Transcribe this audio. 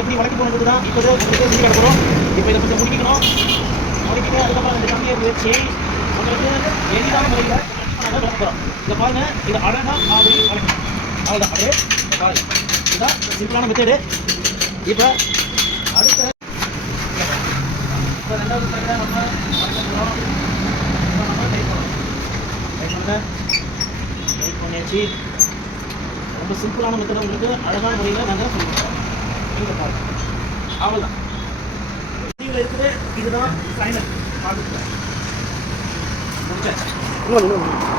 எப்படி வளைக்க போகிறது தான் இப்போ உங்களுக்கு சொல்லி கிடக்கிறோம். இப்போ இதை கொஞ்சம் முடிக்கணும். முடிக்கிட்டு அதுக்கப்புறம் இந்த கம்பியை வச்சு உங்களுக்கு எளிதான முறையில் நாங்கள் வளர்க்க போகிறோம். இதை பாருங்க, இதை அழகாக அப்படி வளைக்கணும். அவ்வளோதான், அப்படியே பாருங்க. இதுதான் சிம்பிளான மெத்தேடு. இப்போ அடுத்த ரெண்டாவது நம்ம வளைக்க போகிறோம். நம்ம டைப் பண்ணணும். டைப் பண்ணியாச்சு. ரொம்ப சிம்பிளான மெத்தடை உங்களுக்கு அழகான முறையில் நாங்கள் சொல்லுவோம். அவ்வளோதான் இருக்குது. இதுதான் ஃபைனல். முடிச்சாச்சு.